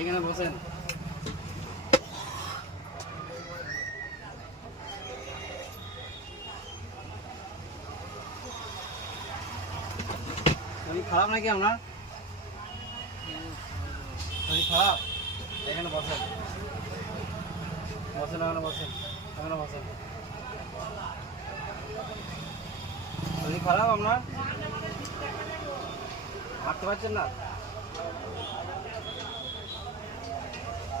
এখানে বসেন। শরীর খারাপ নাকি আপনার? শরীর খারাপ? এখানে বসেন, বসেন, এখানে বসেন, এখানে বসেন। শরীর খারাপ আপনার? হাঁটতে পারছেন না?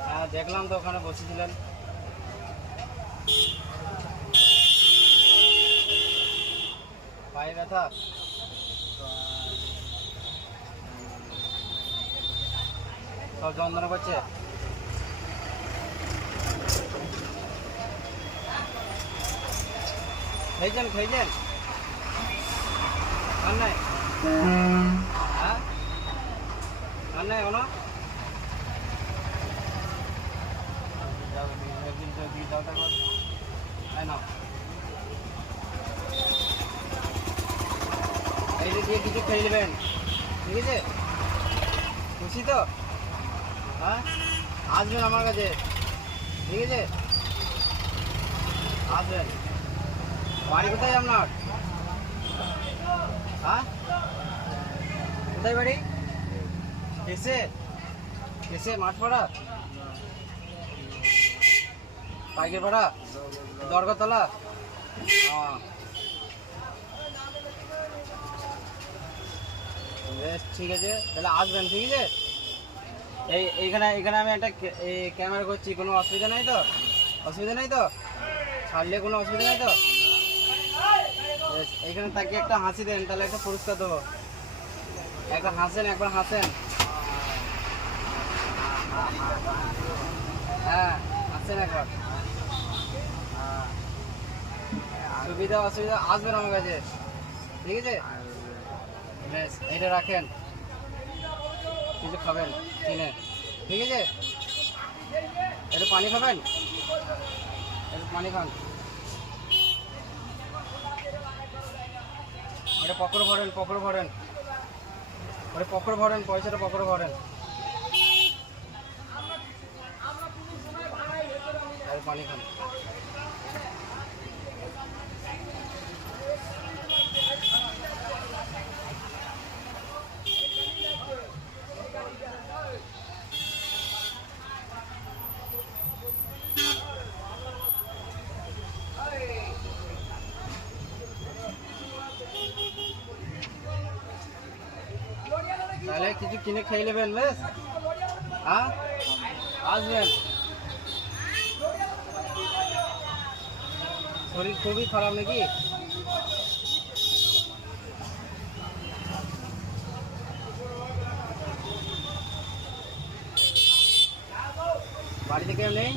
হ্যাঁ দেখলাম তো, ওখানে বসেছিলেন। পায়ে ব্যথা? সব যন্ত্রণা করছে? খেয়েছেন খেয়েছেন? আর নাই? হ্যাঁ আর নাই কোনো? এইটা দিয়ে কিছু খেয়ে নেবেন, ঠিক আছে? খুশি তো? হ্যাঁ আসবেন আমার কাছে, ঠিক আছে? আসবেন। বাড়ি কোথায় আপনার? হ্যাঁ কোথায় বাড়ি? এসে এসে মাঠপাড়া, পাইকের পাড়া, দরগাতলা। বেশ ঠিক আছে, তাহলে আসবেন, ঠিক আছে? এইখানে এখানে আমি একটা ক্যামেরা করছি, কোনো অসুবিধা নাই তো? অসুবিধা নেই তো? ছাড়লে কোনো অসুবিধা নেই তো? এইখানে তাকে একটা হাসি দেন, তাহলে একটা পুরস্কার দেবো। একটা হাসেন, একবার হাসেন। হ্যাঁ হাসেন একবার। সুবিধা অসুবিধা আসবেন আমার কাছে, ঠিক আছে? বেশ এইটা রাখেন, কিছু খাবেন কিনে, ঠিক আছে? একটু পানি খাবেন, একটু পানি খান। ওটা পকড় ভরেন, পকড় ভরেন, ওটা পকড় ভরেন, পয়সাটা পকড় ভরেন। আর পানি খান। তাহলে কিছু কিনে খেয়ে নেবেন, বেশ? হ্যাঁ আসবেন। শরীর খুবই খারাপ নাকি? বাড়িতে কেউ নেই?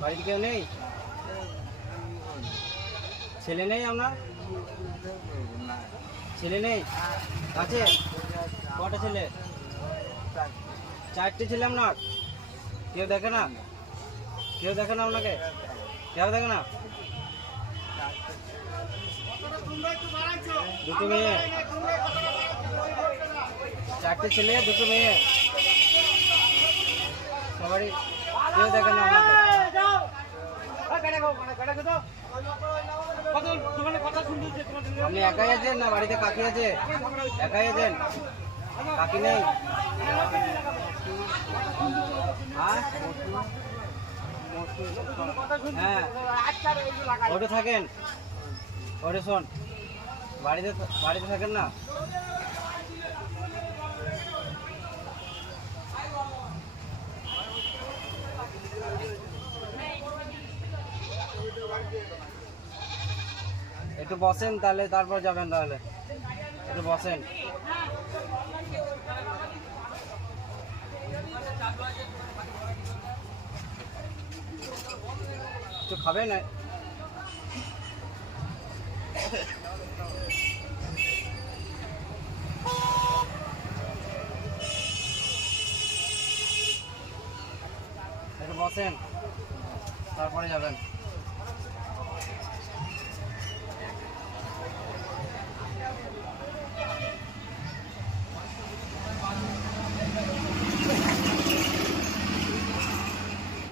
বাড়িতে কেউ নেই? ছেলে নেই আপনার? ছেলে নেই? আছে? কটা ছেলে? চারটে ছেলে আপনার? কেউ দেখে না? কেউ দেখে না আপনাকে? কেউ দেখে না? দুটো মেয়ে? চারটে ছেলে, দুটো মেয়ে, সবারই কেউ দেখে না আপনাকে? আপনি একাই আছেন না বাড়িতে কাকি আছে? একাই আছেন? কাকি নেই? হ্যাঁ ওটা থাকেন, ওটা শোন, বাড়িতে বাড়িতে থাকেন না? একটু বসেন তাহলে, তারপর যাবেন। তাহলে একটু বসেন। একটু খাবেন? একটু বসেন, তারপরে যাবেন।